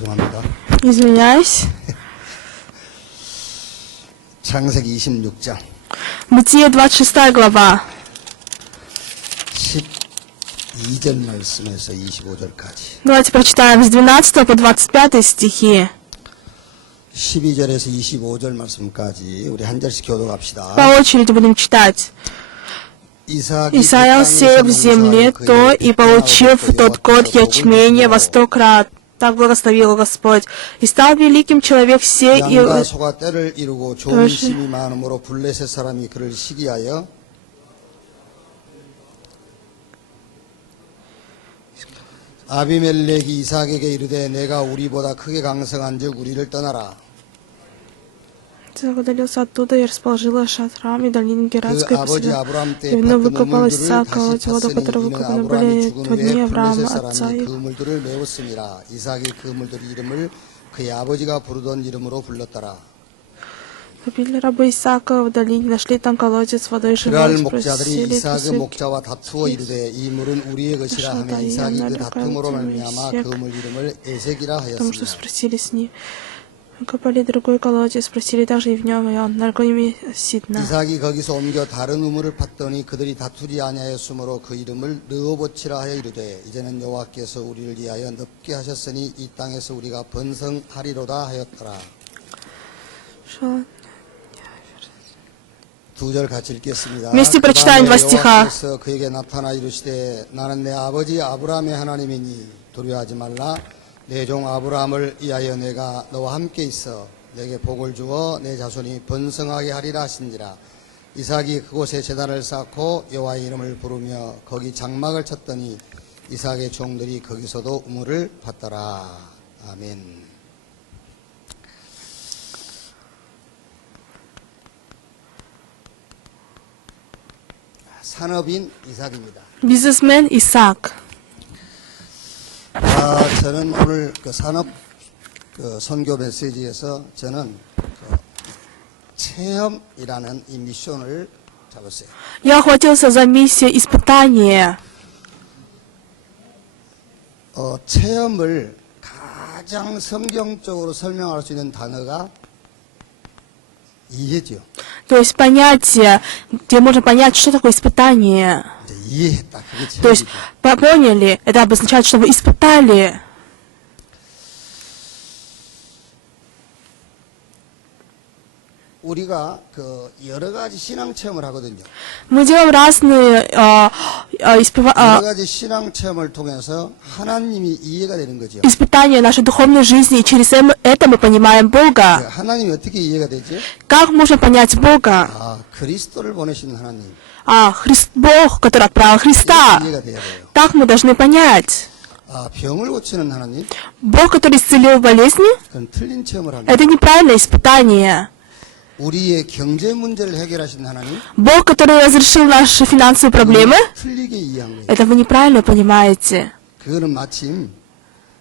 죄송합니다. Извиняюсь. 창세기 26장 Бытие 26 глава. 12절 말씀에서 25절까지. Давайте прочитаем с 12 по 25 стихи. 12절에서 25절 말씀까지 우리 한 절씩 교독합시다. По очереди будем читать. Исаил сеял в земле то и получил в тот год ячменя во 100 крат. Так благословил Господь. И стал великим человек сей и... 양과 소가 때를 이루고 좋은 심이 많음으로 블레셋 사람이 그를 시기하여 아비멜렉이 이삭에게 이르되 내가 우리보다 크게 강성한즉 우리를 떠나라. Удалился оттуда и расположила шатрами долины Гератской 그 아버지 아브라함 때 Именно 팠던 выкопал 우물들을 Исаак 다시 колодец воду, 찼으니 которую 이는 выкопаны 아브라함이 были 죽은 в дни 후에 Авраама, 블레셋 отца 사람이 их. 그 물들을 메웠음이라. 이삭이 그 물들 이름을 그의 아버지가 부르던 이름으로 불렀더라. Побили рабы Исаака в долине, нашли там колодец с водой 그날 живой, 목자들이 спросили 이삭의 목자와 다투어 이르되 이 물은 우리의 것이라 하며 이삭이 그 다툼으로 말미암아 그 물 이름을 에색이라 потому что 하였습니다. спросили с ним. Копали другой колодец, спросили также и в нем, и он нарко имя Сидна. 이삭이 거기서 옮겨 다른 우물을 팠더니 그들이 다투지 아니하였으므로 그 이름을 르호보치라 하여 이르되 이제는 여호와께서 우리를 위하여 넓게 하셨으니 이 땅에서 우리가 번성하리로다 하였더라. 두 절 같이 읽겠습니다. Вместе прочитаем два стиха. 여호와께서 그에게 나타나 이르시되 나는 내 아버지 아브라함의 하나님이니 두려워하지 말라. 내 종 아브라함을 위하여 내가 너와 함께 있어 내게 복을 주어 내 자손이 번성하게 하리라 하신지라. 이삭이 그곳에 제단을 쌓고 여호와의 이름을 부르며 거기 장막을 쳤더니 이삭의 종들이 거기서도 우물을 팠더라. 아멘. 산업인 이삭입니다. Бизнесмен Исаак. 저는 오늘 그 산업 선교 메시지에서 저는 체험이라는 이 미션을 잡았어요. Я охватился за миссию испытания. 체험을 가장 성경적으로 설명할 수 있는 단어가 이해죠. То есть понятие, где можно понять, что такое испытание. 이제 이해했다. 그게 То есть 체험이죠. поняли, это обозначает, что вы испытали. 우리가 그 여러 가지 신앙 체험을 하거든요. Мы делаем разные 여러 가지 신앙 체험을 통해서 하나님이 이해가 되는 거죠. испытания нашей духовной жизни, и через это мы понимаем Бога. 하나님이 어떻게 이해가 되지? Как можно понять Бога? 그리스도를 보내신 하나님. Бог, который отправил Христа. 이해가 돼야 돼요. Так мы должны понять. 병을 고치는 하나님. Бог, который исцелил болезни, 그건 틀린 체험을 합니다. это неправильное испытание. 우리의 경제 문제를 해결하신 하나님. Бог, который разрешил наши финансовые проблемы, 틀리게 이해한 거예요. это вы неправильно понимаете. 그거는 마침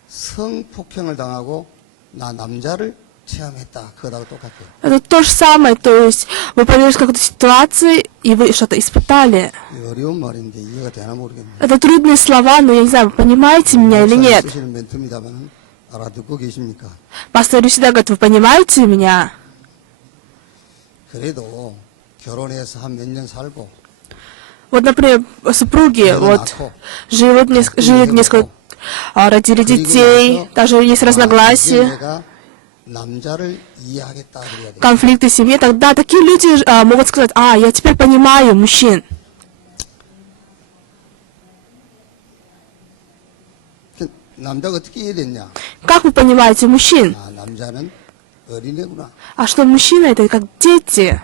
성폭행을 당하고 나 남자를 체험했다. 그거하고 똑같아요. Это то же самое, то есть вы подверглись какой-то ситуации, и вы что-то испытали. 어려운 말인데 이해가 되나 모르겠네요. Это трудные слова, но я не знаю, вы понимаете меня или нет. 쓰시는 멘트입니다만 알아듣고 계십니까? Пастор всегда говорит, вы понимаете меня? 그래도 결혼해서 한 몇 년 살고 Вот, например, супруги вот живут несколько, родили детей, даже есть разногласия, 내가 남자를 이해하겠다 그래야 돼. конфликты в семье, тогда такие люди могут сказать, я теперь понимаю мужчин. 남자가 어떻게 이해됐냐? Как вы понимаете мужчин? 남자는 어린애구나. А что мужчина это как дети.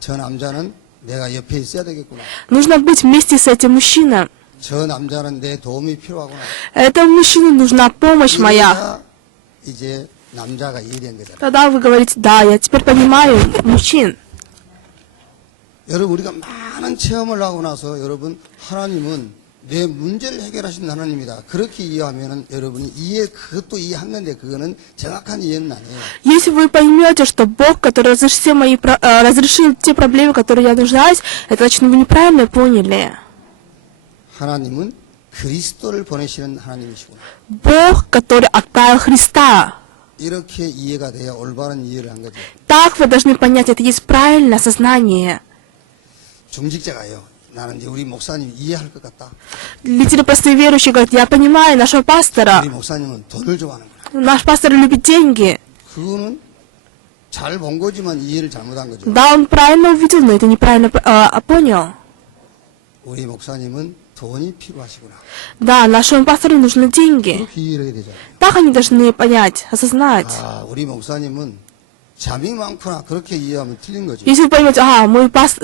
저 남자는 내가 옆에 있어야 되겠구나. Нужно быть вместе с этим мужчиной. 저 남자는 내 도움이 필요하구나. Этому мужчине нужна помощь моя. 이래야 이제 남자가 이해된 거잖아. Тогда вы говорите, да, я теперь понимаю мужчин. 여러분 우리가 많은 체험을 하고 나서 여러분 하나님은 내 문제를 해결하신 하나님이다. 그렇게 이해하면은 여러분이 그것도 이해하는데 그거는 정확한 이해는 아니에요. Если вы поймете, что Бог, который разрешил те проблемы, которые я нуждаюсь, это значит, вы неправильно поняли. 하나님은 그리스도를 보내시는 하나님이시구나. Бог, который отправил Христа. 이렇게 이해가 돼야 올바른 이해를 한 거죠. Так вы должны понять, это есть правильное сознание. 중직자가요. 나는 이제 우리 목사님 이해할 것 같다. Лидеры простые верующие говорят, я понимаю нашего пастора. 우리 목사님은 돈을 좋아하는구나. Наш пастор любит деньги. 그거는 잘 본 거지만 이해를 잘못한 거죠. Да, он правильно увидел, но это неправильно понял. 우리 목사님은 돈이 필요하시구나. Да, нашему пастору нужны деньги. 그렇게 이해를 해야 되잖아요. Так они должны понять, осознать. 아, 우리 목사님은 잠이 많구나. 그렇게 이해하면 틀린 거죠. Если вы поймете,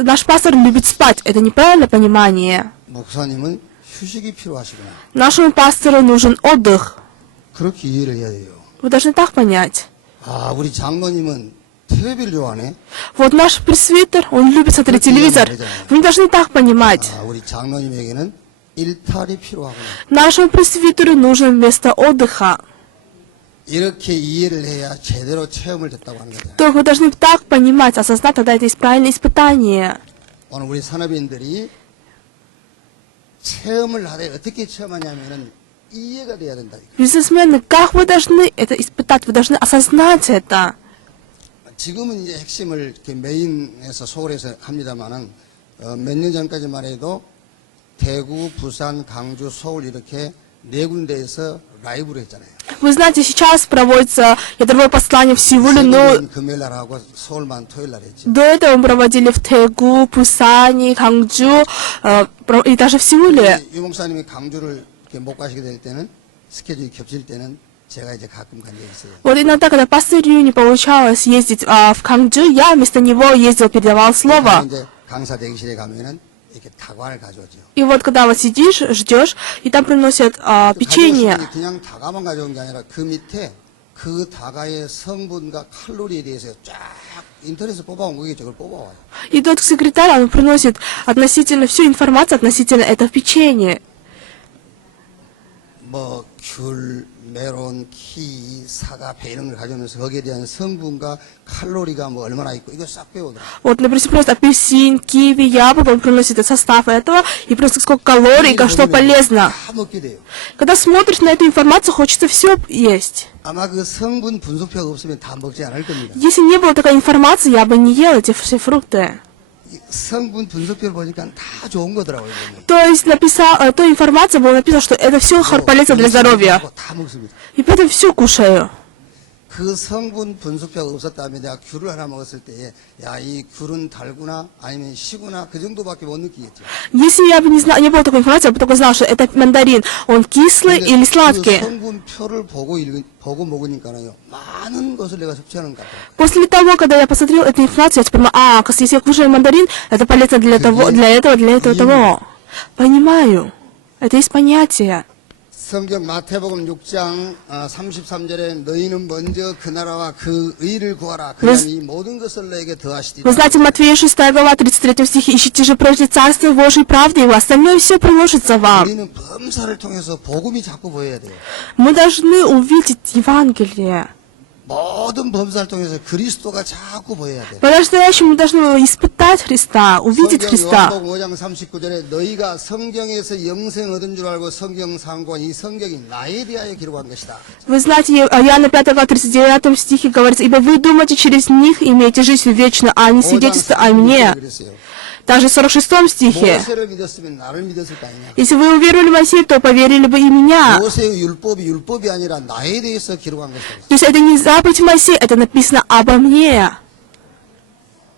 наш пастор любит спать, это неправильное понимание. 목사님은 휴식이 필요하시구나. Нашему пастору нужен отдых. 그렇게 이해를 해야 돼요. Вы должны так понять. 아, 우리 장로님은 텔레비를 좋아하네. Вот наш пресвитер, он любит смотреть телевизор. Вы не должны так понимать. 아, 우리 장로님에게는 일탈이 필요하구나. Нашему пресвитеру нужно место отдыха. 이렇게 이해를 해야 제대로 체험을 됐다고 하는 거잖아요. Только вы должны так понимать, осознать, тогда это есть правильное испытание. 오늘 우리 산업인들이 체험을 하되 어떻게 체험하냐면은 이해가 돼야 된다. Бизнесмены, как вы должны это испытать? Вы должны осознать это. 지금은 이제 핵심을 이렇게 메인에서 서울에서 합니다만은 몇 년 전까지만 해도 대구, 부산, 강주, 서울 이렇게 네 군데에서 라이브로 했잖아요. Вы знаете, сейчас проводится ядровое послание в Сеуле, но 세계는 금요일 날 하고 서울만 토요일 날 했죠. до этого мы проводили в Тэгу, Пусане, Хангджу и даже в Сеуле. 유 목사님이 강주를 이렇게 못 가시게 될 때는 스케줄이 겹칠 때는 제가 이제 가끔 간 적이 있어요. Вот иногда, когда пастырю не получалось ездить в Хангджу, я вместо него ездил, передавал слово. 이제 강사 대기실에 가면은 이렇게 다과를 가져오죠. И вот когда вот сидишь, ждешь, и там приносят печенье. 가져오시는 게 그냥 다과만 가져온 게 아니라 그 밑에 그 다과의 성분과 칼로리에 대해서 쫙 인터넷에서 뽑아온 거겠죠. 그걸 뽑아와요. И тот секретарь, он приносит относительно всю информацию относительно этого печенья. 뭐 귤, 메론, 키, 사과, 배 이런 걸 가져오면서 거기에 대한 성분과 칼로리가 뭐 얼마나 있고 이거 싹 배우더라고요. Вот, например, просто апельсин, киви, яблоко, он приносит состав этого, и просто сколько калорий, что полезно. 다 먹게 돼요. Когда смотришь на эту информацию, хочется все есть. 아마 그 성분 분석표가 없으면 다 먹지 않을 겁니다. Если не было такой информации, я бы не ел эти все фрукты. 이 성분 분석표를 보니까 다 좋은 거더라고요. 보면. То есть то информация была написана, что это все полезно для здоровья. 다 먹습니다. И поэтому все кушаю. 그 성분 분석표가 없었다면 내가 귤을 하나 먹었을 때에 야, 이 귤은 달구나 아니면 시구나 그 정도밖에 못 느끼겠죠. Если я бы не было такой информации, я бы только знала, что это мандарин, он кислый или 그 сладкий. 성분표를 보고 먹으니까요 많은 것을 내가 섭취하는 것 같아요. После того, когда я посмотрел эту информацию, я теперь понимаю, если я кушаю мандарин, это полезно для того, для этого, того. Понимаю. Это есть понятие. 성경 마태복음 6장 33절에 너희는 먼저 그 나라와 그 의를 구하라. 그러면 이 모든 것을 너에게 더하시리라. Вы знаете, Матфея 6 глава 33 стихе, ищите же прежде Царство Божие и правды Его, остальное все приложится вам. 우리는 범사를 통해서 복음이 자꾸 보여야 돼요. Мы должны увидеть Евангелие. 모든 범사를 통해서 그리스도가 자꾸 보여야 돼요. По-настоящему мы должны испытать Христа, увидеть Христа. 요한복음 5장 39절에 너희가 성경에서 영생 얻은 줄 알고 성경 상고한 이 성경이 나에 대하여 기록한 것이다. Вы знаете, Иоанна 5 глава 39 стихе говорится, ибо вы думаете, через них имеете жизнь вечную, а они свидетельствуют о мне. Также в 46 стихе. 모세를 믿었으면 나를 믿었을 거 아니냐. Если вы уверовали в Моисея, то поверили бы и меня. 모세의 율법이 아니라 나에 대해서 기록한 것이다. То есть это не заповедь Моисея, это написано обо мне.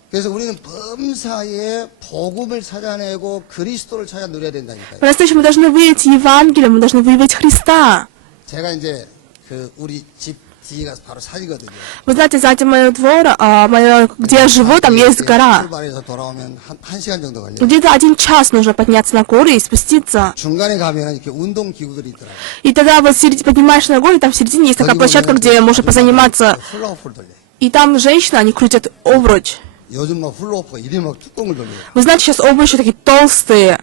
그래서 우리는 범사에 복음을 찾아내고 그리스도를 찾아 누려야 된다니까요. По-настоящему мы должны выявить Евангелие, мы должны выявить Христа. 제가 이제 그 우리 집 뒤가 바로 산이거든요. Вы знаете, сзади моего двора, где я живу, там есть гора. 출발해서 돌아오면 한 시간 정도 걸려요. Где-то 1 час нужно подняться на горы и спуститься. 중간에 가면 이렇게 운동 기구들이 있더라고요. И тогда вот поднимаешь на гору, и там в середине есть такая площадка, где можно позаниматься. 훌라후프를 돌려요. И там женщины, они крутят обруч. 요즘 막 훌라후프가 이리 막 뚜껑을 돌려요. Вы знаете, сейчас обручи такие толстые.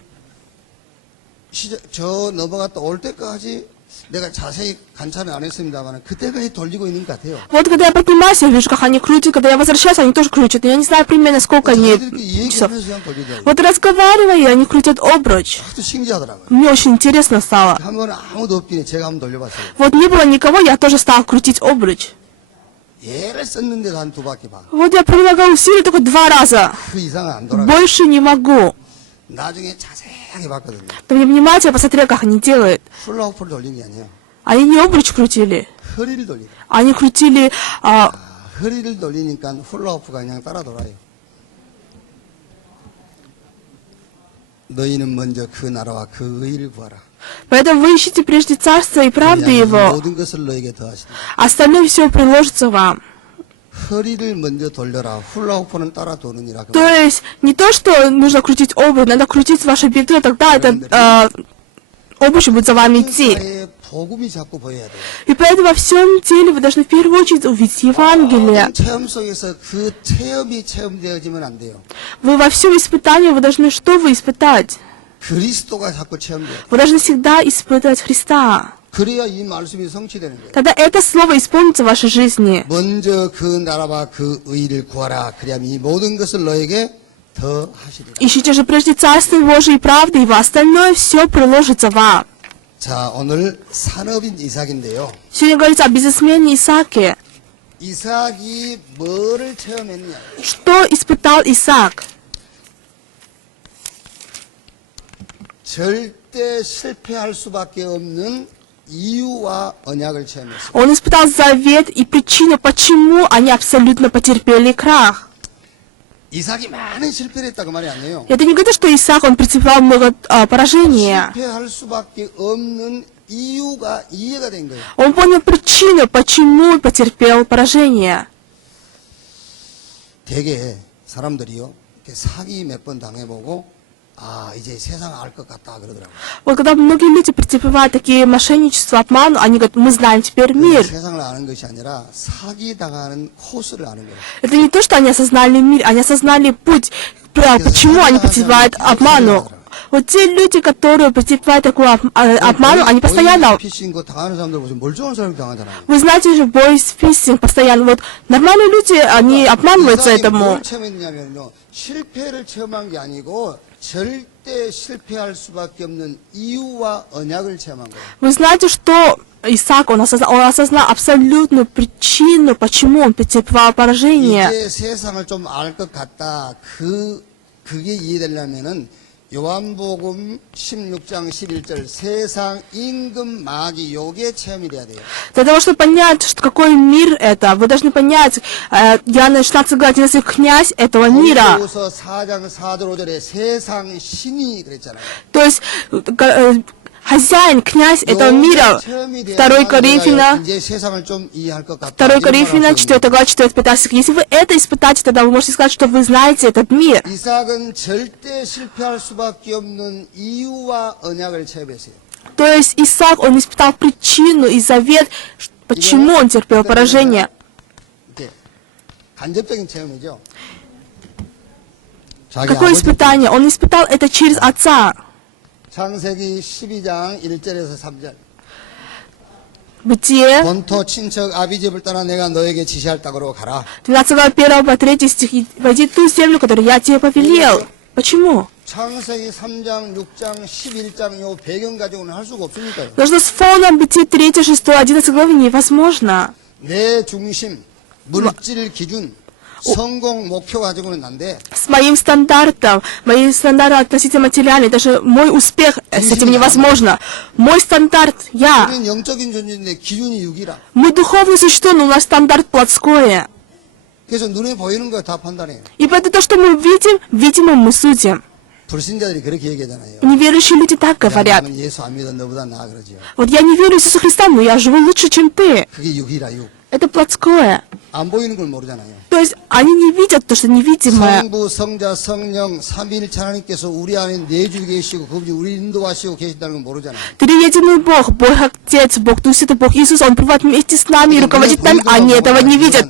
저 넘어갔다 올 때까지 내가 자세히 관찰은 안 했습니다만 그때가 돌리고 있는 것 같아요. Вот когда я поднимаюсь, я вижу, как они крутят, когда я возвращаюсь, они тоже крутят. Я не знаю примерно, сколько они 자기들끼리 часов. 얘기하면서 그냥 돌리더라고요. Вот разговаривая, они крутят обруч. 아주 신기하더라고요. Мне очень интересно стало. 한 번은 아무도 없길래 제가 한번 돌려봤어요. Вот не было никого, я тоже стал крутить обруч. 얘를 썼는데도 한 두 바퀴 반. Вот я прилагал усилия только 2 раза. 그 이상은 안 돌아가요. Больше не могу. 나중에 자세하게 봤거든요. То мне внимательно посмотрел, как они делают. 훌라후프를 돌린 게 아니에요. Они не обруч крутили. 허리를 돌리다. Они крутили 허리를 돌리니까 훌라후프가 그냥 따라 돌아요. 너희는 먼저 그 나라와 그 의를 구하라. Поэтому вы ищите прежде царство и правду 그리하면 его. 모든 것을 너에게 더하시리라. Остальное все приложится вам. 허리를 먼저 돌려라. 훌라후프는 따라 도느니라. То есть не то, что нужно крутить обруч, надо крутить ваше бедро, тогда это обруч будет за вами идти. 나의 복음이 자꾸 보여야 돼요. И поэтому во всем теле вы должны в первую очередь увидеть Евангелие. 모든 체험 속에서 그 체험이 체험되어지면 안 돼요. Вы во всем испытании, вы должны что вы испытать? 그리스도가 자꾸 체험돼요. Вы должны всегда испытывать Христа. 그래야 이 말씀이 성취되는 거예요. Тогда это слово исполнится в вашей жизни. 먼저 그 나라와 그 의를 구하라. 그리하면 이 모든 것을 너에게 더 하시리라. Ищите же прежде Царство Божие и правды его, остальное все приложится вам. 자, 오늘 산업인 이삭인데요. Сегодня говорится о бизнесмене Исааке. 이삭이 뭐를 체험했냐? Что испытал Исаак? 절대 실패할 수밖에 없는 이유와 언약을 체험했어요. Он испытал завет и причину, почему они абсолютно потерпели крах. 이삭이 많은 실패를 했다고 말이 아니에요. Это не говорит, что Исаак, он претерпел много поражения. 실패할 수밖에 없는 이유가 이해가 된 거예요. Он понял причину, почему потерпел поражение. 되게 사람들이요, 이렇게 사기 몇 번 당해보고, 아, 이제 세상 알 것 같다 그러더라고요. Вот когда многие люди претерпевают такие мошенничества, обман, они говорят, мы знаем теперь мир. 세상을 아는 것이 아니라 사기 당하는 코스를 아는 거예요. Это не то, что они осознали мир, они осознали путь, почему они претерпевают обману. Вот те люди, которые претерпевают такую обману, они постоянно... 피싱 거 당하는 사람들 보시면 멀쩡한 사람이 당하잖아요. Вы знаете же, бойс-фистинг постоянно. Вот нормальные люди, они обманываются 이삭이 этому. 뭘 체험했냐면요, 실패를 체험한 게 아니고 절대 실패할 수밖에 없는 이유와 언약을 체험한 거예요. Вы знаете, что Исаак, он осознал абсолютную причину, почему он претерпевал поражение. 이제 세상을 좀 알 것 같다. 그게 이해되려면은 요한복음 16장 11절 세상 임금 마귀 요게 체험이 돼야 돼요. Для того, чтобы понять, что какой мир это, вы должны понять, Иоанна 16 глава 11 князь этого мира. 고린도후서 4장 4절 5절에 세상 신이 그랬잖아요. То есть хозяин, князь этого мира. 2 Коринфяна, 이제 세상을 좀 이해할 것 같다. 2 Коринфяна, 4 глава, 4-5 стих. Если вы это испытаете, тогда вы можете сказать, что вы знаете этот мир. 이삭은 절대 실패할 수밖에 없는 이유와 언약을 체험했어요. То есть Исаак, он испытал причину и завет, почему он терпел поражение. 이렇게 간접적인 체험이죠. 자기 Какое 아버지 испытание? Он испытал это через отца. 창세기 12장 1절에서 3절. Бытие, 본토 친척 아비집을 떠나 내가 너에게 지시할 땅으로 가라. 12 глава 1-3 стих. «Войди в ту землю, которую я тебе повелел». Почему? 창세기 3장, 6장, 11장 요 배경 가지고는 할 수가 없으니까요. Потому что с фоном Бытие 3, 6, 11 главы невозможно. 내 중심, 물질 기준, 성공 목표 가지고는 안 돼. С моим стандартом относительно материальной, даже мой успех с этим невозможно. Мой стандарт я. 우리는 영적인 존재인데 기준이 6이라. Мы духовные существа, но у нас стандарт плотское. 그래서 눈에 보이는 거 다 판단해요. И поэтому то, что мы видим, видимо, мы судим. 불신자들이 그렇게 얘기하잖아요. Неверующие люди так говорят. 나는 예수 안 믿어 너보다 나아 그러지요. Вот я не верю в Иисуса Христа, но я живу лучше, чем ты. 그게 6이라 6. Это плотское. 안 보이는 걸 모르잖아요. То есть они не видят то, что невидимое. 성부, 성자, 성령, 삼위일체 하나님께서 우리 안에 내주 계시고 그분이 우리 인도하시고 계신다는 건 모르잖아요. Триединый Бог, Бог Отец, Бог Дух Святой, Бог Иисус, Он пребывает вместе с нами и руководит нами, они этого не видят.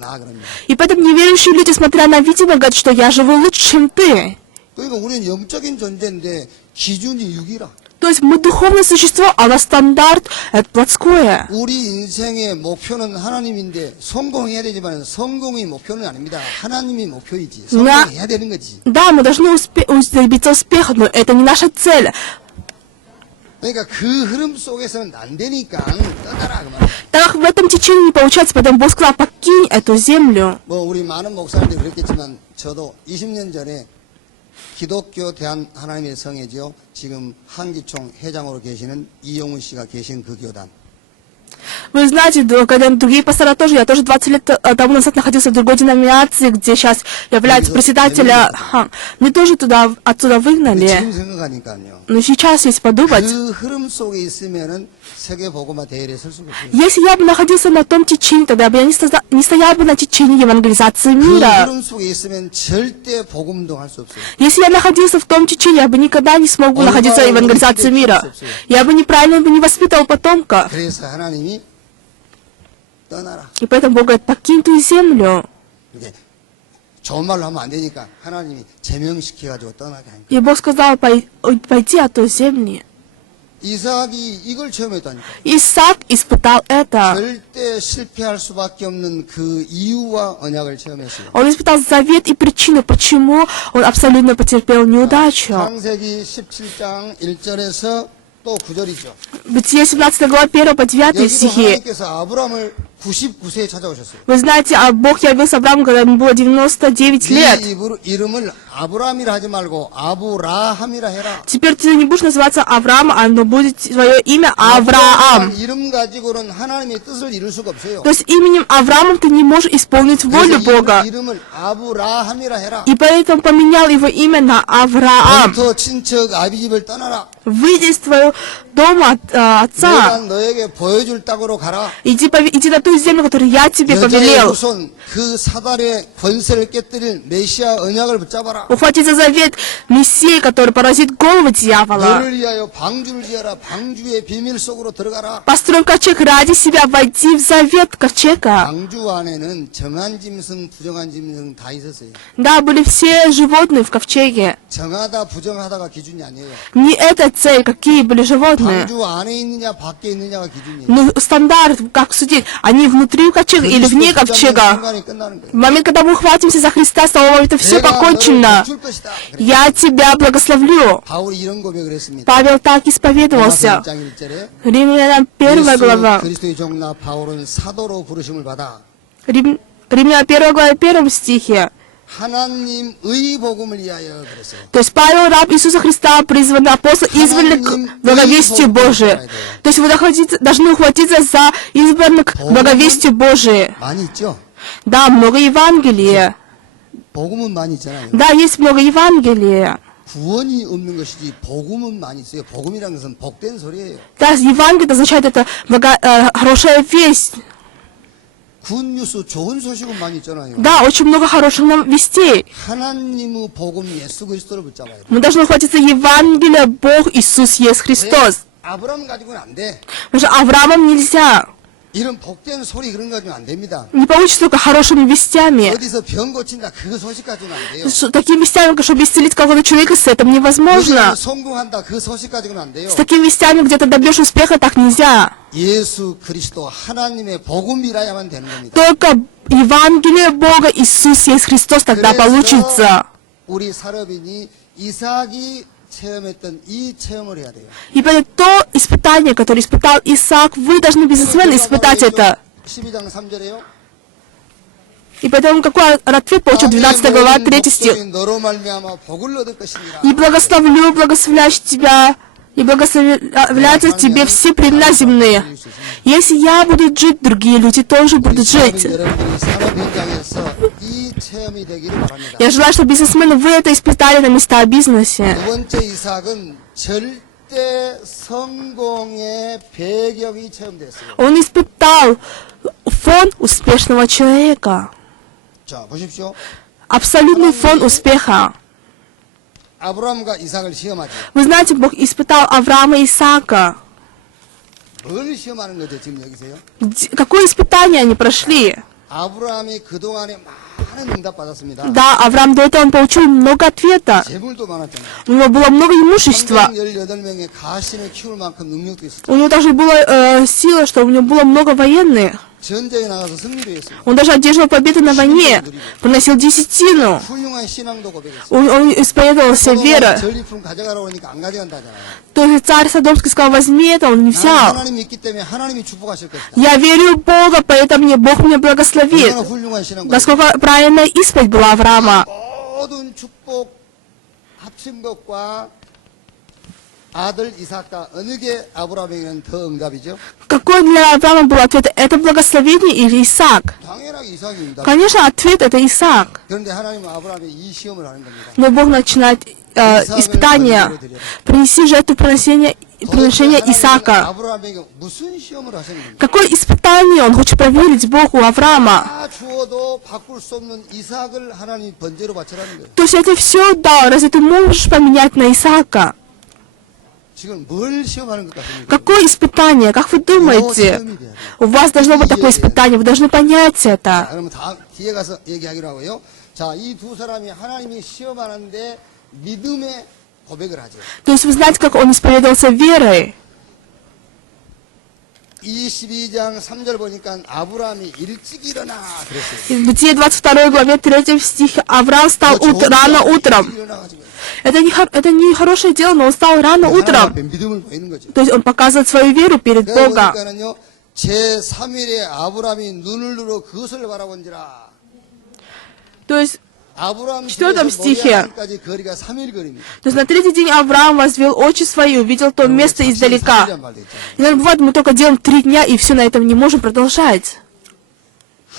И поэтому неверующие люди, смотря на видимое, говорят, что я живу лучше, чем ты. 그러니까 우리는 영적인 존재인데 기준이 6이라. То есть мы духовное существо, а наш стандарт это плотское. 우리 인생의 목표는 하나님인데 성공해야 되지만 성공이 목표는 아닙니다. 하나님이 목표이지. 성공해야 되는 거지. Да, мы должны добиться успеха, но это не наша цель. 그러니까 그 흐름 속에서는 안 되니까 떠나라 그 말이야. Так как в этом течении не получается, поэтому Бог сказал, покинь эту землю. 뭐 우리 많은 목사님들이 그랬겠지만 저도 20년 전에 기독교 대한 하나님의 성회죠. 지금 한기총 회장으로 계시는 이용훈 씨가 계신 그 교단. Вы знаете, когда другие пастора тоже, я тоже 20 лет тому назад находился в другой деноминации, где сейчас является председателем. Мне тоже отсюда выгнали. 지금 생각하니까요. Но сейчас, если подумать, 그 흐름 속에 있으면은 세계 복음화 대회에 설 수가 없어요. если я бы находился на том течении, тогда бы я не стоял бы на течении евангелизации 그 мира. 흐름 속에 있으면 절대 복음도 할 수 없어요. Если я находился в том течении, я бы никогда не смогу находиться в евангелизации мира. Я бы неправильно бы не воспитывал потомка. 그래서 하나님이 떠나라. И поэтому Бог говорит, покинь ту землю. 이렇게 좋은 말로 하면 안 되니까 하나님이 제명시켜가지고 떠나게 하니까. И Бог сказал, пойди от той земли. 이삭이 이걸 체험했다니까. Исаак испытал это. 절대 실패할 수밖에 없는 그 이유와 언약을 체험했어요. Он испытал завет и причину, почему он абсолютно потерпел неудачу. 창세기 17장 1절에서 또 9절이죠. Бытие 17 глава 1 по 9 여기도 стихи. 하나님께서 아브라함을 99세에 찾아오셨어요. Вы знаете, Бог явился Аврааму, когда ему было 99 лет. 네 이름을 아브라함이라 하지 말고 아브라함이라 해라. Теперь ты не будешь называться Авраам, но будет твое имя Авраам. 이름 가지고는 하나님의 뜻을 이룰 수가 없어요. То есть именем Авраамом ты не можешь исполнить волю Бога. 이름을 아브라함이라 해라. И поэтому поменял его имя на Авраам. 본토 친척 아비집을 떠나라. Выйди из твоего дома от 내가 отца. 너에게 보여줄 땅으로 가라. Иди на ту землю, которую я тебе 여자의 повелел. 후손 그 사단의 권세를 깨뜨릴 메시아 언약을 붙잡아라. Ухвати за завет Мессии, который поразит голову дьявола. 너를 위하여 방주를 지어라. 방주의 비밀 속으로 들어가라. Построй ковчег ради себя, войди в завет ковчега. 방주 안에는 정한 짐승, 부정한 짐승 다 있었어요. Да, были все животные в ковчеге. 정하다, 부정하다가 기준이 아니에요. Не эта цель, какие были животные. 방주 안에 있느냐, 밖에 있느냐가 기준이에요. Ну, стандарт, как судить, они внутри ковчега или вне ковчега. 순간이 끝나는 거예요. В момент, когда мы ухватимся за Христа, с того момента все 내가 너를 покончено. 줄 것이다. Я тебя благословлю. 바울이 이런 고백을 했습니다. Павел так исповедовался. 1장 1절에 Римлянам 1 глава. 그리스도의 종나 바울은 사도로 부르심을 받아 Римлянам 1 глава 1 стихе. 하나님의 복음을 위하여 그랬어요. То есть Павел, раб Иисуса Христа, призванный апостол, избранный к благовестию Божию. То есть вы должны ухватиться за избранных к благовестию Божию. 많이 있죠? Да, много Евангелия. 복음은 많이 있잖아요. Да, есть много Евангелия. 구원이 없는 것이지 복음은 많이 있어요. 복음이라는 것은 복된 소리예요. Да, Евангелие означает это хорошая весть. 굿뉴스 좋은 소식은 많이 있잖아요. Да, очень много хороших нам вестей. 하나님의 복음 예수 그리스도를 붙잡아야 돼요. Мы должны ухватиться Евангелия Бог Иисус есть Христос. 아브라함 가지고는 안 돼. Потому что Авраамом нельзя. 이런 복된 소리 그런 거 가지고 안 됩니다. Не получится только хорошими вестями. 어디서 병 고친다 그 소식 가지고는 안 돼요. Такими вестями, чтобы исцелить какого-то человека, с этим невозможно. 어디서 성공한다 그 소식 가지고는 안 돼요. С такими вестями где-то добьешь успеха, так нельзя. 예수 그리스도 하나님의 복음이라야만 되는 겁니다. Только Евангелие Бога, Иисус есть Христос, тогда получится. 우리 사업인이 이삭이 체험했던 이 체험을 해야 돼요. И поэтому то испытание, которое испытал Исаак, вы должны бизнесмены испытать это. 12장 3절에요. И поэтому какой ответ получил 12 глава 3 стих. 너로 말미암아 복을 얻을 것이니라. И благословлю, благословляющий тебя, и благословляются тебе все племена земные. Если я буду жить, другие люди тоже будут жить. Я желаю, чтобы бизнесмены вы это испытали на места бизнеса. 두 번째 이삭은 절대 성공의 배경이 체험됐어요. Он испытал фон успешного человека. 자, 보십시오. Абсолютный фон успеха. 아브라함과 이삭을 시험하죠. Вы знаете, Бог испытал Авраама и Исаака. 뭘 시험하는 거죠, 지금 여기서요? Какое испытание они прошли? 아브라함이 그동안에 많은 많은 응답 받았습니다. Да, Авраам до этого он получил много ответа. 재물도 많았잖아요. У него было много имущества. 318명의 가신을 키울 만큼 능력도 있었죠. У него даже была сила, что у него было много военных. 전쟁에 나가서 승리도 했습니다. Он даже одерживал победы на войне, приносил десятину. 훌륭한 신앙도 고백했어요. Он исповедовался верой. 전리품 가져가라고 하니까 안 가져간다잖아요. То есть царь Содомский сказал, возьми это, он не 나는 взял. 하나님 믿기 때문에 하나님이 축복하실 것이다. Я верю в Бога, поэтому Бог меня благословит. 얼마나 훌륭한 신앙 Насколько правильная исповедь была Авраама. 모든 축복 합친 것과 아들 이삭과 어느 게 아브라함에게는 더 응답이죠? Какой для Авраама был ответ? Это благословение или Исаак? 당연하게 이삭이 응답. Конечно, ответ это Исаак. 그런데 하나님은 아브라함에 이 시험을 하는 겁니다. Но Бог начинает испытание. Принеси жертву приношения Исаака. 아브라함에게 무슨 시험을 하시는 겁니까? Какое испытание он хочет проверить Богу Авраама? 다 주어도 바꿀 수 없는 이삭을 하나님이 번제로 바치라는 거예요. То есть это все дал. Разве ты можешь поменять на Исаака? 지금 뭘 시험하는 것 같습니까? Какое испытание? Как вы думаете? У вас должно быть такое испытание. Вы должны понять 자, это. 그러면 다음 뒤에 가서 얘기하기로 하고요. 자, 이 두 사람이 하나님이 시험하는데 믿음의 고백을 하죠. То есть вы знаете, как он исповедовался верой. 22장 3절 보니까 아브라함이 일찍 일어나 그랬어요. В Бытие 22 главе 3 стихе Авраам встал рано утром. 일어나가지고 Это не хорошее дело, но он встал рано 하나님 утром. 앞에 믿음을 보이는 거죠. То есть он показывает свою веру перед 그러다 Богом. 보니까는요, 제 3일에 아브라함이 눈을 들어 그것을 바라본지라. То есть, 아브라함 В 4 стихе. 까지 거리가 3일 거리입니다. то есть на третий день Авраам возвел очи свои и увидел то место издалека. Иногда бывает, мы только делаем 3 дня и все на этом не можем продолжать.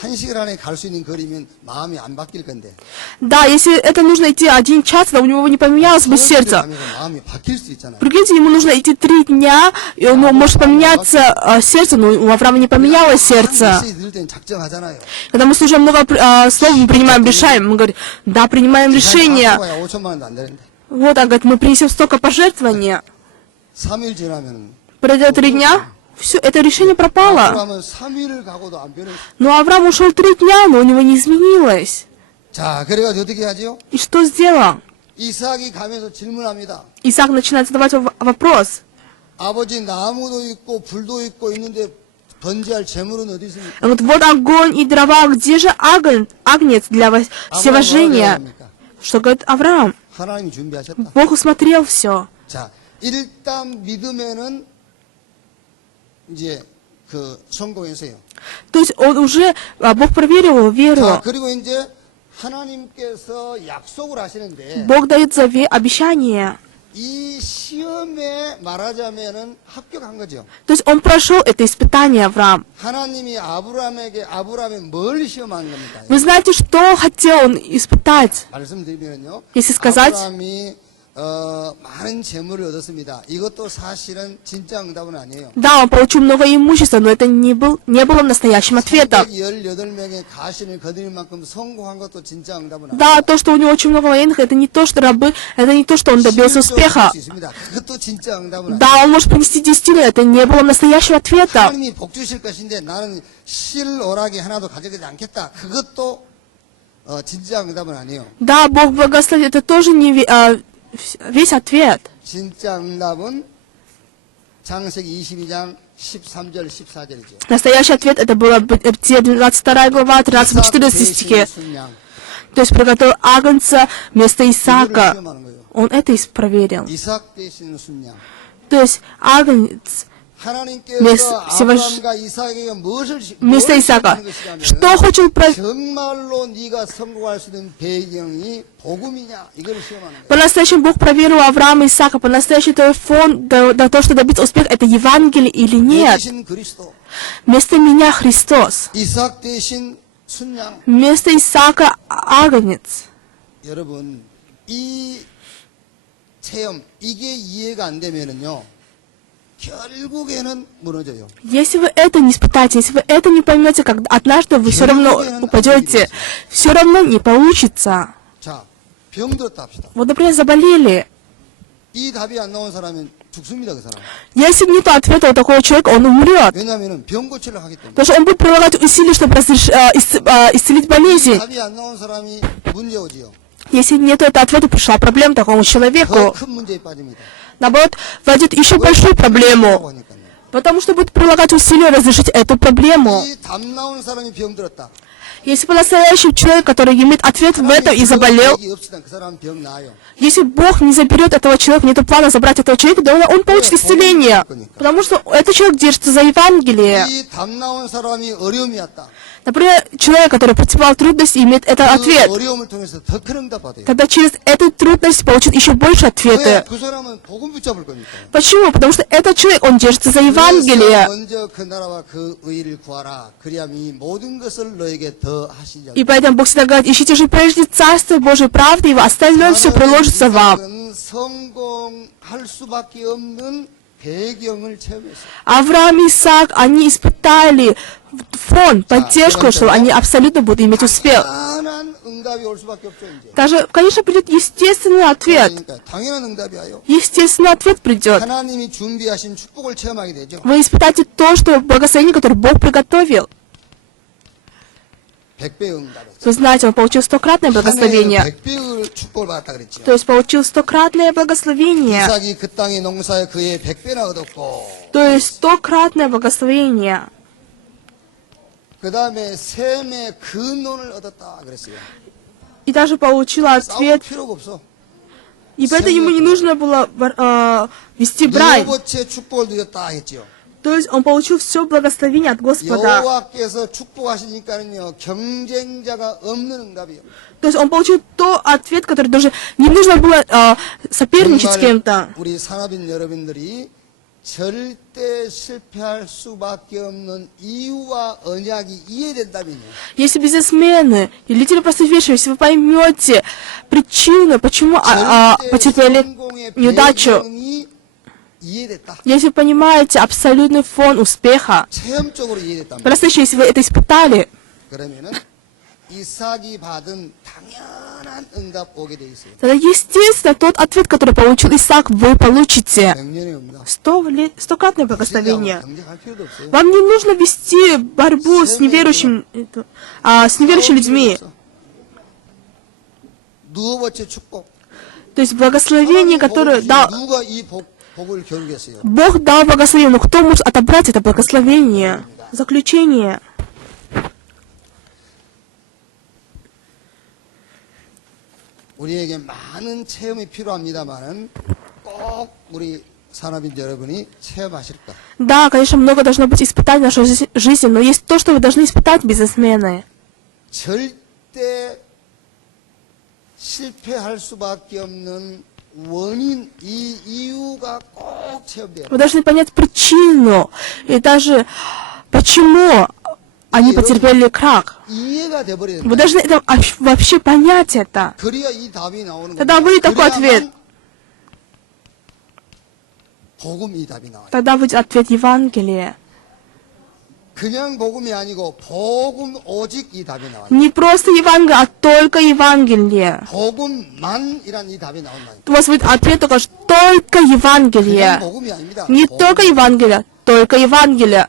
1시간 안에 갈 수 있는 거리면 마음이 안 바뀔 건데. Да, если это нужно идти 1 час, то у него не поменялось бы сердце. 가면서 마음이 바뀔 수 있잖아요. Прикиньте, ему нужно идти 3 дня, и у него может поменяться сердце, но у Авраама не поменялось сердце. 메시지 들을 땐 작정하잖아요. Когда мы слушаем много слов, мы принимаем решение. Мы говорим, да, принимаем решение. 5천만 원도 안 되는데. Вот, он говорит, мы принесем столько пожертвований. 3일 지나면 Пройдет 3 дня, все, это решение пропало. 아브라함은 3일을 가고도 안 변했어요. Но Авраам ушел 3 дня, но у него не изменилось. 자, 그래가지고 어떻게 하죠? И что сделал? 이삭이 가면서 질문합니다. Исаак начинает задавать вопрос. 아버지 나무도 있고 불도 있고 있는데 번제할 재물은 어디 있습니까? Он говорит, вот огонь и дрова, где же агнец для всевожения? Что говорит Авраам? 하나님이 준비하셨다. Бог усмотрел все. 자, 일단 믿음에는 이제 그 성공했어요. То есть он уже, Бог проверил его веру. 자, 그리고 이제 하나님께서 약속을 하시는데 Бог дает обещание. 이 시험에 말하자면은 합격한 거죠. То есть он прошел это испытание, Авраам. 하나님이 아브라함에 뭘 시험하는 겁니까? Вы знаете, что хотел он испытать? 말씀드리면요. Если сказать, 아브라함이 많은 재물을 얻었습니다. 이것도 사실은 진짜 응답은 아니에요. да, он получил много имущества, но это не было настоящим ответом. 318명의 가신을 거둘 만큼 성공한 것도 진짜 응답은 아니에요. Да, то, что у него очень много военных, это не то, что рабы, это не то, что он добился успеха. 그것도 진짜 응답은 아니에요. Да, он может принести 10, это не было настоящего ответа. 하나님이 복 주실 것인데 나는 실 오락이 하나도 가져가지 않겠다. 그것도 진짜 응답은 아니에요. Да, Бог благословит, это тоже не весь ответ. 진짜 응답은 창세기 22장 13절 14절이죠. Настоящий ответ это было Бытие 22 глава, 13-14 стихи. То есть приготовил агнца вместо Исаака. Он это проверил. 이삭 대신 순양. То есть агнец 하나님께서 아브라함과 이삭에게 вместо Исаака. Что хочет 정말로 네가 성공할 수 있는 배경이 복음이냐 이걸 시험하는 거예요. По-настоящему Бог проверил Авраама и Исаака. По-настоящему твой фон до того, что добиться успеха, это Евангелие или нет. 대신 그리스도. Вместо меня Христос. 이삭 대신 순양. Вместо Исаака агнец. 여러분 이 체험 이게 이해가 안 되면은요. 결국에는 무너져요. Если вы это не испытаете, если вы это не поймете, как однажды вы все равно упадете, все равно не получится. 자, 병들었다 합시다. Вот, например, заболели. 이 답이 안 나온 사람은 죽습니다, 그 사람. Если нет ответа у такого человека, он умрет. 왜냐하면 병 고치려 하기 때문에. Потому что он будет прилагать усилия, чтобы исцелить болезнь. 답이 안 나온 사람이 문제 오지요. Если нет этого ответа, пришла проблема такому человеку. 더 큰 문제에 빠집니다. Наоборот, войдет еще большую проблему. 하니까요. Потому что будет прилагать усилия разрешить эту проблему. 이답 나온 사람이 병들었다. Если по-настоящему человек, который имеет ответ в этом и заболел, 그 사람 병 나아요. если Бог не заберет этого человека, нет плана забрать этого человека, то он получит исцеление. Потому что этот человек держится за Евангелие. 이답 나온 사람이 어려움이었다. Например, человек, который претерпевал трудности, имеет этот 그 ответ. 어려움을 통해서 더 큰 응답 받아요. Тогда через эту трудность получит еще больше 왜? ответы. 그 사람은 복음 붙잡을 거니까. Почему? Потому что этот человек, он держится за 그래서 Евангелие. 먼저 그 나라와 그 의를 구하라. 그리하면 이 모든 것을 너에게 더 하시리라. И поэтому Бог всегда говорит, ищите же прежде Царство Божие, правды Его, остальное все приложится вам. 성공할 수밖에 없는 배경을 체험했어요. Авраам и Исаак, они испытали фон, поддержку, что они абсолютно будут иметь успех. 당연한 응답이 올 수밖에 없죠, 이제. Даже, конечно, придет естественный ответ. 그러니까 당연한 응답이에요. Естественный ответ придет. 하나님이 준비하신 축복을 체험하게 되죠. Вы испытаете то, что благословение, которое Бог приготовил. 100배 응답. Вы знаете, он получил 100-кратное благословение. 100배의 축복을 받았다 그랬죠. То есть получил 100-кратное благословение. 이삭이 그 땅의 농사에 그의 100배나 얻었고, То есть 100-кратное благословение. 그 다음에 셈의 근원을 얻었다 그랬어요. И даже получил 싸울 ответ. 필요가 없어. И поэтому ему не нужно было вести брань. 여호와의 축복을 누렸다 했죠. То есть он получил все благословение от Господа. 여호와께서 축복하시니까는요 경쟁자가 없는 응답이에요. То есть он получил тот ответ, который даже не нужно было соперничать с кем-то. 우리 산업인 여러분들이 절대 실패할 수밖에 없는 이유와 언약이 이해된다면요. Если бизнесмены и лидеры просветившие, если вы поймете причину, почему потерпели 성공의 неудачу, 배경이 이해됐다. если вы понимаете абсолютный фон успеха, 체험적으로 이해됐단 말이에요. просто если вы это испытали, 그러면은 이삭이 받은 당연한 응답 오게 돼 있어요. тогда естественно тот ответ, который получил Исаак, вы получите. 100년이 옵니다. 100-кратное благословение. 경쟁할 필요도 없어요. Вам не нужно вести борьбу с неверующими людьми. 누워버체 축복. То есть благословение, которое дал 누가 이 복을 겨루겠어요? Бог дал благословение, но кто может отобрать это благословение? Заключение. 우리에게 많은 체험이 필요합니다만은 꼭 우리 산업인 여러분이 체험하실 것. Да, конечно, много должно быть испытаний в нашей жизни, но есть то, что вы должны испытать, бизнесмены. 절대 실패할 수밖에 없는 원인, 이 이유가 꼭 체험돼요. Вы должны понять причину и даже почему они потерпели крах. 이해가 돼버려야 Вы 된다. должны это вообще понять это. 그래야 이 답이 나오는 Тогда 겁니다. будет такой ответ. 복음 이 답이 나와요. Тогда будет ответ Евангелия. 그냥 복음이 아니고 복음 오직 이 답이 나와요. Не просто Евангелие, а только Евангелие. 복음만이란 이 답이 나온다. У вас будет ответ только 그냥 Евангелие. 복음이 아닙니다. Не только Евангелие, только Евангелие.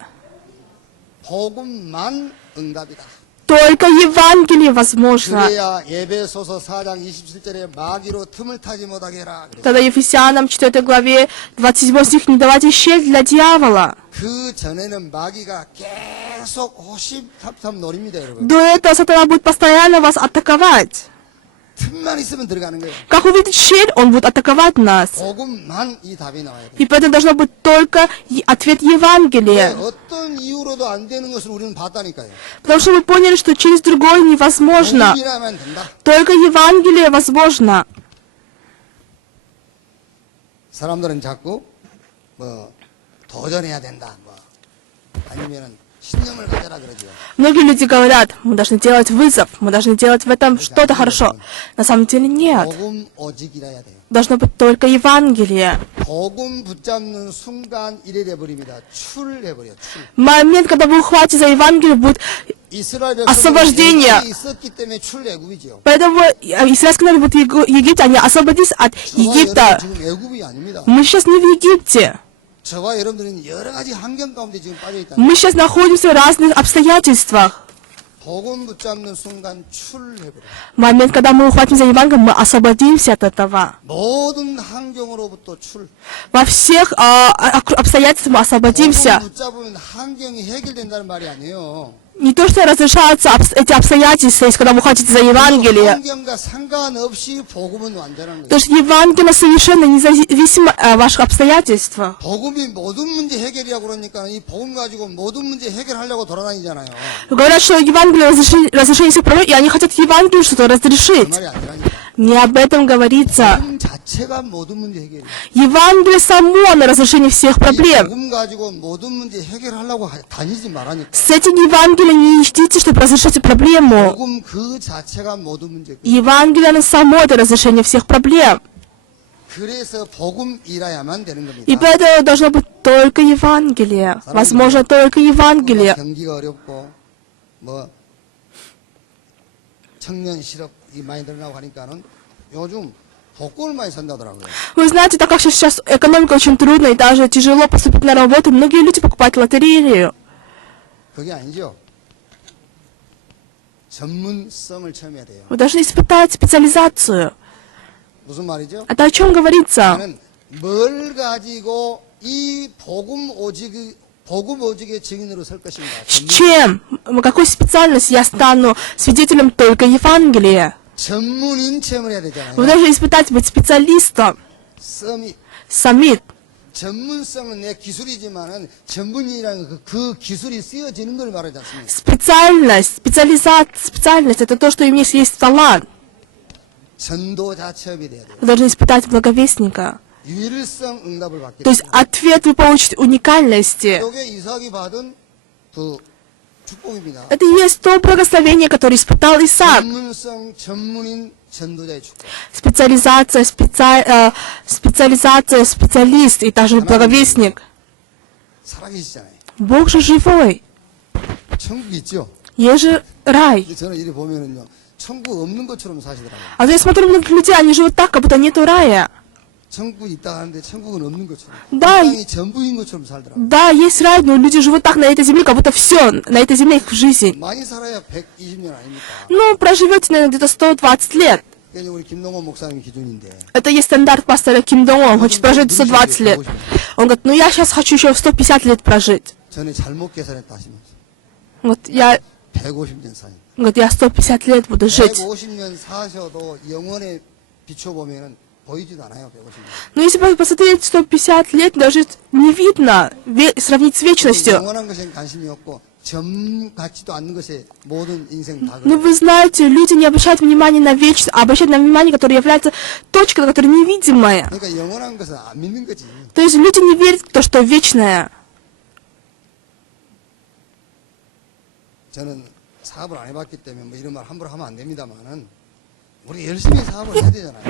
복음만 응답이다. Только Евангелие возможно. 그래야 예배소서 4장 27절에 마귀로 틈을 타지 못하게 해라. 그랬어요. Тогда Ефесянам 4 главе 27 стих не давайте щель для дьявола. 그 전에는 마귀가 계속 호심탐탐 노립니다, 여러분. До этого сатана будет постоянно вас атаковать. 틈만 있으면 들어가는 거예요. Как увидит щель, он будет атаковать нас. 복음만 이 답이 나와야 돼요. И поэтому должно быть только ответ Евангелия. 어떤 이유로도 안 되는 것을 우리는 봤다니까요. Потому что вы поняли, что через другое невозможно. 복음이라면 된다. Только Евангелие возможно. 사람들은 자꾸 뭐 도전해야 된다. 뭐 아니면은 신념을 가져라 그러죠. Многие люди говорят, мы должны делать вызов, мы должны делать в этом что-то хорошо. На самом деле нет. 복음 오직이라야 돼요. Должно быть только Евангелие. 복음 붙잡는 순간 이래 돼 버립니다. 출해 버려. 출. Момент, когда вы ухватите за Евангелие, будет 이스라엘 освобождение. 백성이 있었기 때문에 출애굽이죠. Поэтому израильский народ в Египте, они освободились от 저와 Египта. 여러분 지금 애굽이 아닙니다. Мы сейчас не в Египте. 저와 여러분들은 여러 가지 환경 가운데 지금 빠져 있다. Мы сейчас находимся в разных обстоятельствах. 복음 붙잡는 순간 출애굽. В момент, когда мы ухватим за Евангелие, мы освободимся от этого. 모든 환경으로부터 출. Во всех обстоятельствах мы освободимся. 복음 붙잡으면 환경이 해결된다는 말이 아니에요. Не то, что разрешаются эти обстоятельства, если когда вы хотите за Евангелие. 환경과 상관없이 복음은 완전한 То 거예요. есть Евангелие совершенно независимо от ваших обстоятельств. 복음이 모든 문제 해결이라고 그러니까 이 복음 가지고 모든 문제 해결하려고 돌아다니잖아요. Говорят, что Евангелие разрешение всех проблем, и они хотят Евангелию что-то 그 разрешить. 말이 아니라니까. Не об этом говорится. 복음 자체가 모든 문제 해결이에요. Евангелие само на разрешение всех 이 проблем. 복음 가지고 모든 문제 해결하려고 다니지 말라니까. С этим Евангелием не ищите, чтобы разрешить проблему. 복음 그 자체가 모든 문제고. Евангелие, оно само это разрешение всех проблем. 그래서 복음이라야만 되는 겁니다. И поэтому должно быть только Евангелие. Возможно, только Евангелие. 경기가 어렵고 뭐 청년 실업이 많이 늘어나고 하니까는 요즘 복권을 많이 산다더라고요. Вы знаете, так как сейчас экономика очень трудная и даже тяжело поступить на работу, многие люди покупают лотерею. 그게 아니죠. 전문성을 체험해야 돼요. Вы должны испытать специализацию. 무슨 말이죠? Это о чем говорится? 나는 뭘 가지고 이 복음 오직의 증인으로 설 것인가? С чем? Какой специальности я стану свидетелем только Евангелия? 전문인 체험을 해야 Вы 되잖아요. должны испытать быть специалистом. 썸이 Самит. 전문성은 내 기술이지만은 전문이라는 그 기술이 쓰여지는 걸 말하지 않습니까? Специальность это то, что у них есть талант. 전도자 체험이 돼야 돼요. Вы должны испытать благовестника. 유일성 응답을 받게 То есть 돼요. ответ вы получите уникальности. 이게 이삭이 받은 그 축복입니다. Это и есть то благословение, которое испытал Исаак. 전문성 전문인 전도자의 축복. Специализация, специалист и также благовестник. 살아계시잖아요. Бог же живой. 천국 있죠? Есть же рай. 저는 이리 보면은요, 천국 없는 것처럼 사시더라고요. А то я смотрю на многих людей, они живут так, как будто нету рая. 천국이 있다 하는데 천국은 없는 것처럼. Да. 이 땅이 전부인 것처럼 살더라고요. Да, есть рай, но люди живут так на этой земле, как будто все, на этой земле их жизнь. 많이 살아야 120년 아닙니까? Ну, проживете, наверное, где-то 120 лет. 그게 우리 김동원 목사님 기준인데. Это есть стандарт пастора Ким Дong Он хочет прожить 120 лет. Он говорит, ну я сейчас хочу еще 150 лет прожить. 전에 잘못 계산했다 하시면서. Вот я, 150년 사니. говорит, я 150 лет буду жить. 150년 사셔도 영원에 비춰보면은 보이지도 않아요, 150년. Но если посмотреть 150 лет, даже не видно, сравнить с вечностью. 영원한 것에 관심이 없고, 점 같지도 않는 것에 모든 인생 다 Но 그래요. вы знаете, люди не обращают внимания на вечность, а обращают на внимание, которое является точкой, которая невидимая. 그러니까 영원한 것은 안 믿는 거지. То есть люди не верят в то, что вечное. 저는 사업을 안 해봤기 때문에 뭐 이런 말 함부로 하면 안 됩니다만은 우리 열심히 사업을 해야 되잖아요.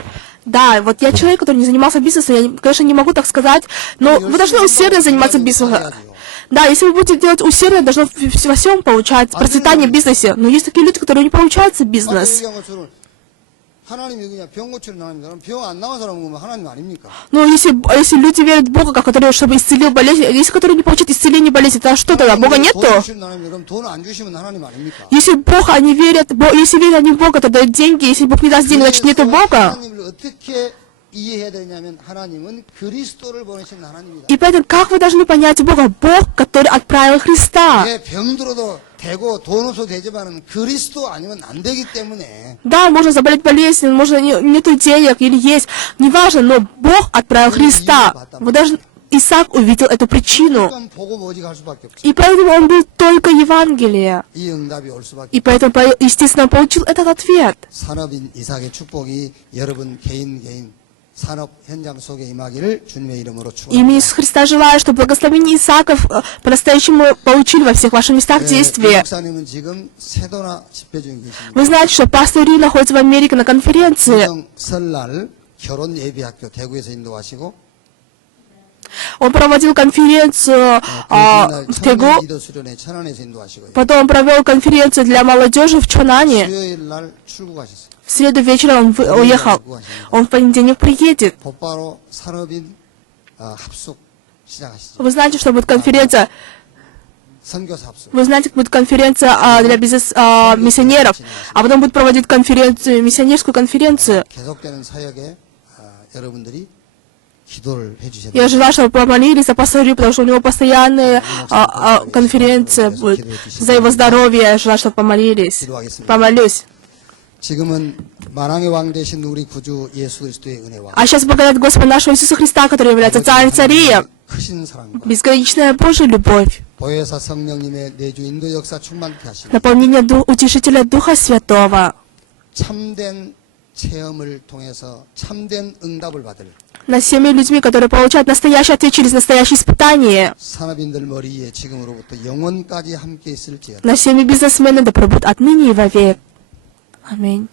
Да, вот я человек, который не занимался бизнесом, я, конечно, не могу так сказать, но вы должны усердно заниматься бизнесом. Да, если вы будете делать усердно, должно во всем получать процветание в бизнесе. Но есть такие люди, которые не получается 아까 бизнес. 얘기한 것처럼 하나님이 그냥 병 고치는 하나님이다. 그럼 병 안 나온 사람은 그러면 하나님 아닙니까? Но если люди верят в Бога, который, чтобы исцелил болезнь, если которые не получат исцеление болезни, то что тогда? Бога нету? 돈 주시는 하나님, 그럼 돈 안 주시면 하나님 아닙니까? Если Бог, они верят, если верят они в Бога, то дают деньги, если Бог не даст денег, значит нету Бога. 하나님을 어떻게 이해해야 되냐면 하나님은 그리스도를 보내신 하나님이다. И поэтому, как вы должны понять Бога? Бог, который отправил Христа. 예, 병들어도 되고 돈 없어도 되지만은 그리스도 아니면 안 되기 때문에 Да, можно заболеть болезнью, можно нету денег или есть, неважно, но Бог отправил Христа. Вы должны... Исаак увидел эту причину. 무조건 복음 오직 할 수밖에 없죠. И поэтому он был только Евангелие. 이 응답이 올 수밖에. И поэтому, естественно, он получил этот ответ. 산업인 이삭의 축복이 여러분 개인 산업 현장 속에 임하기를 주님의 이름으로 Имя 축원합니다. Иисуса Христа желаю, чтобы благословение Исааков по-настоящему получили во всех ваших местах действия. 목사님은 지금 세도나 집회 중에 계십니다. Вы знаете, что пастор Ри находится в Америке на конференции. 설날 결혼 예비학교 대구에서 인도하시고 Он проводил конференцию в Тегу, 리더 수련회 천안에서 인도하시고요. потом провел конференцию для молодежи в Чонане. 수요일 날 출국하셨어요. В среду вечером он уехал. Он в понедельник приедет. 곧바로 산업인 합숙 시작하시죠. Вы знаете, что будет конференция? 선교사 합숙. Вы знаете, будет конференция для бизнес-миссионеров, а потом будет проводить конференцию, миссионерскую конференцию. 계속되는 사역에 여러분들이 기도를 해주셔야 Я 돼요. желаю, чтобы вы помолились за пастора Рю, потому что у него постоянные конференции будет за его здоровье. Я желаю, чтобы помолились. Помолюсь. 지금은 만왕의 왕 되신 우리 구주 예수 그리스도의 은혜와 А сейчас благодарят Господа нашего Иисуса Христа, который является Царем Цария, 크신 사랑과 безграничная Божья любовь, 보혜사 성령님의 내주 인도 역사 충만케 하시고 наполнение Утешителя Духа Святого, 참된 체험을 통해서 참된 응답을 받을 над всеми людьми, которые получают настоящий ответ через настоящее испытание, 산업인들 머리에 지금으로부터 영원까지 함께 있을지어다. над всеми бизнесменами да пробудут отныне и вовек. Аминь.